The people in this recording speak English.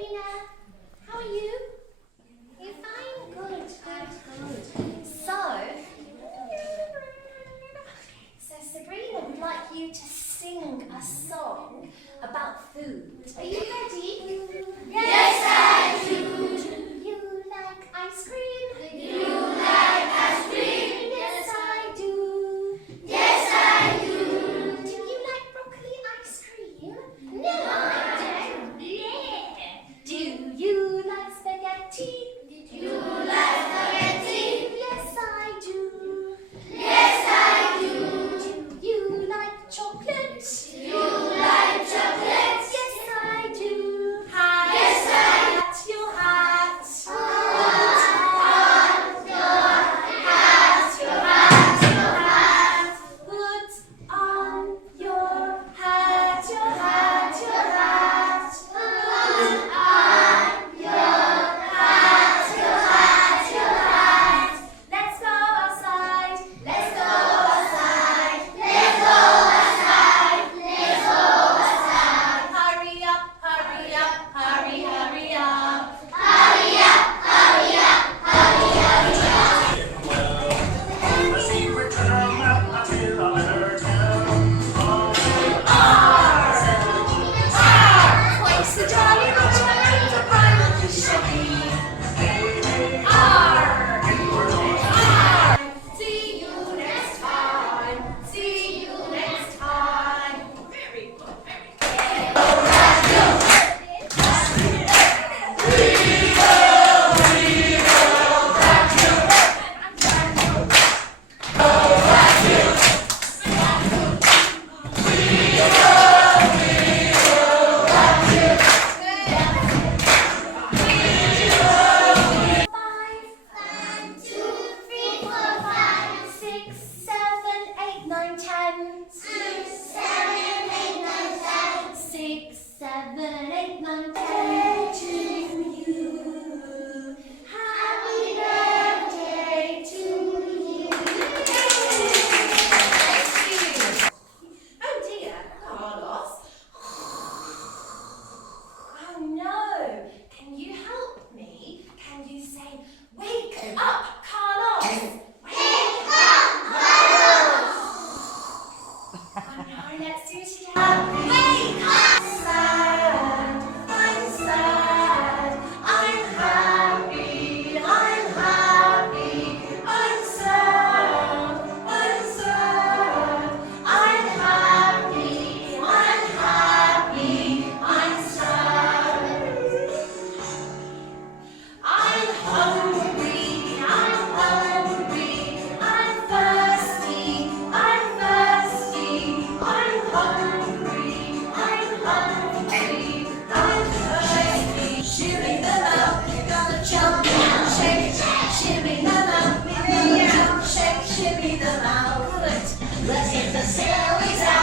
Sabrina. How are you? You fine? Good, good. So Sabrina would like you to sing a song about food. Are you ready? Yes, I do. Do you like ice cream? You like ice cream? Yes, I do. Yes, I do. Do you like broccoli ice cream? No, I don't. Yeah. Do you like spaghetti? You like spaghetti? Yes, I do. Yes, I do. Do you like chocolate? You like chocolate? Yes, I do. Yes, I Hat, your hat. Put on your hat, your hat, your hat. Put on your hat, your hat, your hat. Let's go outside. Let's go outside. Let's go outside. Let's go outside. Hurry up, hurry up, hurry, hurry up. Hurry up, hurry up, hurry up. A secret caramel until I learn Twice the jolly Roger and the pirate is Chevy. R. See you next time. See you next time. Very good, very good. Five, 1, 2, 3, 4, 5, 6, 7, 8, 9, 10. 6, 7, 8, 9, 10. 6, 7, 8, 9, 10 to you. Happy birthday to you. Oh dear, Carlos. Oh no. Can you help me? Can you say, wake up, Carlos? Wake up, Carlos. Oh no, let's do it again. Wake up. Sad, I'm sad. I'm happy, I'm happy. I'm sad, I'm sad. I'm happy, I'm happy. I'm sad. I'm hungry, I'm hungry. I'm thirsty, I'm thirsty. I'm hungry, I'm hungry. I'm thirsty. Shimmy the milk, you're gonna jump and shake. Shimmy the milk, we're gonna jump, shake. Shimmy the milk, let's get the sailors out.